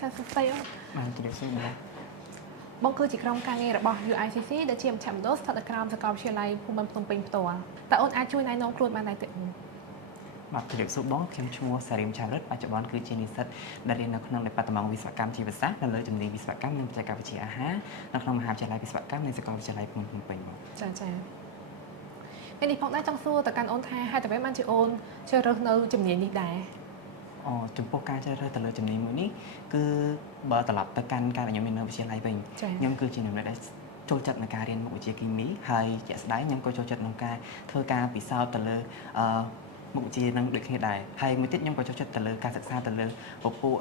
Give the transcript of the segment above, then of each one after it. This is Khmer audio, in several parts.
ចាសួស្តីបានជម្រាបសួរបងបងគឺជាក្រុមការងាររបស់ UICC ដែលជាមជ្ឈមណ្ឌលស្ថិតនៅក្រោមសាកលវិទ្យាល័យភូមិន្ទភ្នំពេញផ្ទាល់តើអូនអាចជួយណែនាំខ្លួនបានដែរទេបាទជម្រាបសួរបងខ្ញុំឈ្មោះសារីមឆារិតបច្ចុប្បន្នគឺជានិស្សិតដែលរៀននៅក្នុង Department វិស្វកម្មជីវសាស្ត្រនៅលើជំនាញវិស្វកម្មនិងបច្ចេកវិទ្យាអាហារនៅក្នុងមហាវិទ្យាល័យវិស្វកម្មនៃសាកលវិទ្យាល័យភូមិន្ទភ្នំពេញបងចាពេលនេះផងដែរចង់សួរទៅកាន់អូនថាហេតុអ្វីបានជាអូនជ្រើសរើសនៅជំនាញនេះដែរចំពោះការជ្រើសរើសទៅលើជំនាញមួយនេះគឺបើត្រឡប់ទៅកាន់ការដែលខ្ញុំមាននៅវិទ្យាល័យវិញខ្ញុំគឺជាអ្នកដែលចូលចិត្តនឹងការរៀនមុខវិជ្ជាគីមីហើយជាក់ស្ដែងខ្ញុំក៏ចូលចិត្តក្នុងការធ្វើការពិសោធន៍ទៅលើមុខវិជ្ជានឹងដូចគ្នាដែរហើយមួយទៀតខ្ញុំក៏ចូលចិត្តទៅលើការសិក្សាទៅលើពពួក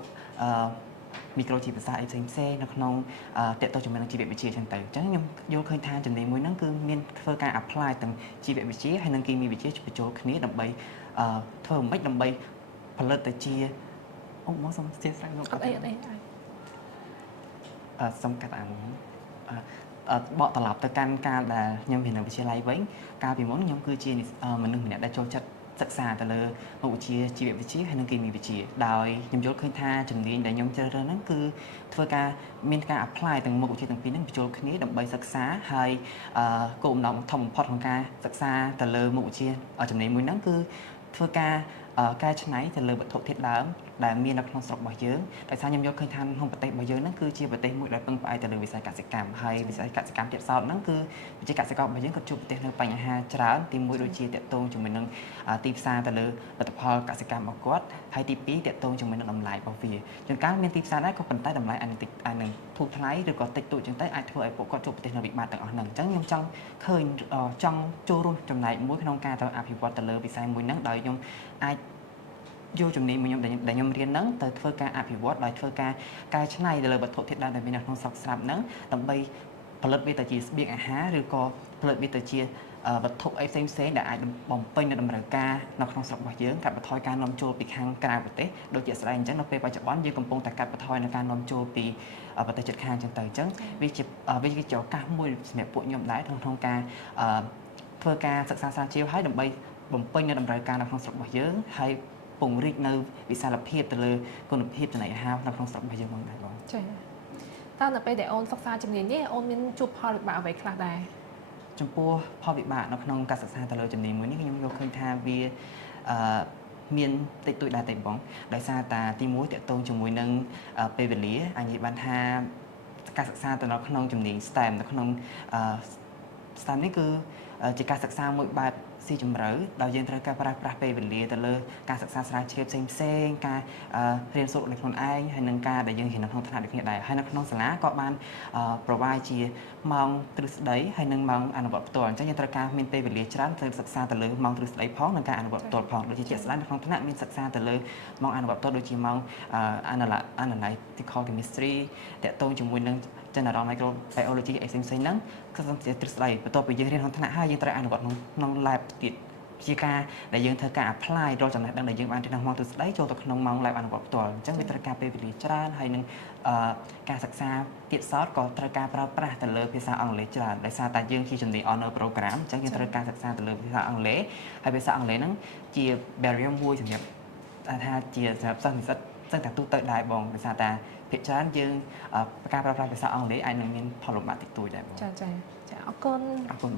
មីក្រូជីវសាស្ត្រអីផ្សេងៗនៅក្នុងតកតជាមួយនឹងជីវវិទ្យាអញ្ចឹងទៅអញ្ចឹងខ្ញុំយល់ឃើញថាជំនាញមួយហ្នឹងគឺមានធ្វើការ apply ទាំងជីវវិទ្យាហើយនិងគីមីវិទ្យាបញ្ចូលគ្នាដើម្បីធ្វើមិនដើម្បីផលិតទៅជាអូមកសុំស្ទះស្រាំងនោះអត់អីសុំកាត់អានបកត្រឡប់ទៅកាន់ការដែលខ្ញុំរៀននៅវិទ្យាល័យវិញកាលពីមុនខ្ញុំគឺជាមនុស្សម្នាក់ដែលចូលចិត្តសិក្សាទៅលើមុខវិជ្ជាជីវវិទ្យាហើយនិងគីមីវិទ្យាដោយខ្ញុំយល់ឃើញថាជំនាញដែលខ្ញុំជ្រើសរើសហ្នឹងគឺធ្វើការមានការ apply ទាំងមុខវិជ្ជាទាំងពីរហ្នឹងបញ្ចូលគ្នាដើម្បីសិក្សាហើយគោលបំណងធំបំផុតក្នុងការសិក្សាទៅលើមុខវិជ្ជាជំនាញមួយហ្នឹងគឺធ្វើការកែច្នៃទៅលើវត្ថុធាតុដើមដែលមាននៅក្នុងស្រុករបស់យើងដោយសារខ្ញុំយល់ឃើញថាក្នុងប្រទេសរបស់យើងហ្នឹងគឺជាប្រទេសមួយដែលពឹងផ្អែកទៅលើវិស័យកសិកម្មហើយវិស័យកសិកម្មទៀតសោតហ្នឹងគឺវិជាកសិកម្មរបស់យើងក៏ជួបប្រទះនៅបញ្ហាច្រើនទីមួយដូចជាតាក់ទងជាមួយនឹងទីផ្សារទៅលើផលិតផលកសិកម្មរបស់គាត់ហើយទី2តាក់ទងជាមួយនឹងតម្លៃរបស់វាជួនកាលមានទីផ្សារដែរក៏ប៉ុន្តែតម្លៃអាចនឹងធូរថ្លៃឬក៏តិចតួចចឹងទៅអាចធ្វើឲ្យពួកគាត់ជួបប្រទះនៅវិបត្តិទាំងអស់ហ្នឹងអញ្ចឹងខ្ញុំចង់ឃើញចង់ចូលរួមចំណែកមួយក្នុងការទៅអភិវឌ្ឍទៅលើវិស័យមួយហ្នឹងដោយខ្ញុំអាចយកជំនាញមួយខ្ញុំដែលខ្ញុំរៀនហ្នឹងទៅធ្វើការអភិវឌ្ឍដោយធ្វើការកែច្នៃទៅលើវត្ថុធាតុដើមដែលមាននៅក្នុងស្រុកស្រាប់ហ្នឹងដើម្បីផលិតវាទៅជាស្បៀងអាហារឬក៏ផលិតវាទៅជាវត្ថុអីផ្សេងៗដែលអាចបំពេញនៅតម្រូវការនៅក្នុងស្រុករបស់យើងកាត់បន្ថយការនាំចូលពីខាងក្រៅប្រទេសដូចជាស្ដែងអញ្ចឹងនៅពេលបច្ចុប្បន្នយើងកំពុងតែកាត់បន្ថយនៅការនាំចូលពីប្រទេសជិតខាងអញ្ចឹងទៅអញ្ចឹងវាជាឱកាសមួយសម្រាប់ពួកខ្ញុំដែរក្នុងការធ្វើការសិក្សាស្រាវជ្រាវឲ្យដើម្បីបំពេញនៅតម្រូវការនៅក្នុងស្រុករបស់យើងហើយពង្រីកនៅវិសាលភាពទៅលើគុណភាពចំណីអាហារនៅក្នុងស្រុករបស់យើងផងដែរបងចាតើនៅពេលដែលអូនសិក្សាជំនាញនេះអូនមានជួបផលវិបាកអ្វីខ្លះដែរចំពោះផលវិបាកនៅក្នុងការសិក្សាទៅលើជំនាញមួយនេះខ្ញុំយល់ឃើញថាវាមានតិចតួចដែរទេបងដោយសារតែទី1តកតងជាមួយនឹងពេលវេលាអាចនិយាយបានថាការសិក្សាទៅនៅក្នុងជំនាញ STEM នៅក្នុងSTEM នេះគឺជាការសិក្សាមួយបែបស៊ីជម្រៅដោយយើងត្រូវការប្រើប្រាស់ពេលវេលាទៅលើការសិក្សាស្រាវជ្រាវផ្សេងៗការរៀនសូត្រដោយខ្លួនឯងហើយនឹងការដែលយើងរៀននៅក្នុងថ្នាក់ដូចគ្នាដែរហើយនៅក្នុងសាលាក៏បានprovide ជាម៉ោងទ្រឹស្ដីហើយនិងម៉ោងអនុវត្តផ្ទាល់អញ្ចឹងយើងត្រូវការមានពេលវេលាច្រើនត្រូវសិក្សាទៅលើម៉ោងទ្រឹស្ដីផងនិងការអនុវត្តផ្ទាល់ផងដូចជាជាក់ស្ដែងនៅក្នុងថ្នាក់មានសិក្សាទៅលើម៉ោងអនុវត្តផ្ទាល់ដូចជាម៉ោង analytical chemistry តាក់ទងជាមួយនឹង general microbiology អីផ្សេងៗហ្នឹងគឺសំជាទ្រឹស្ដីបន្ទាប់ពីយើងរៀនក្នុងថ្នាក់ហើយយើងត្រូវអនុវត្តក្នុង lab ទៀតជាការដែលយើងធ្វើការ apply រាល់ចំណេះដឹងដែលយើងបានរៀនក្នុងម៉ោងទ្រឹស្ដីចូលទៅក្នុងម៉ោង lab អនុវត្តផ្ទាល់អញ្ចឹងវាត្រូវការពេលវេលាច្រើនហើយនឹងការសិក្សាទៀតសោតក៏ត្រូវការប្រើប្រាស់ទៅលើភាសាអង់គ្លេសច្រើនដោយសារតែយើងជាជំនាញ honor program អញ្ចឹងយើងត្រូវការសិក្សាទៅលើភាសាអង់គ្លេសហើយភាសាអង់គ្លេសហ្នឹងជា barrier មួយសម្រាប់ថាជាសម្រាប់សិស្សនិស្សិតតែទូទៅដែរបងដោយសារតែភាគច្រើនយើងការប្រើប្រាស់ភាសាអង់គ្លេសអាចនឹងមានផលលំបាកតិចតួចដែរបងចាអរគុណអរគុណ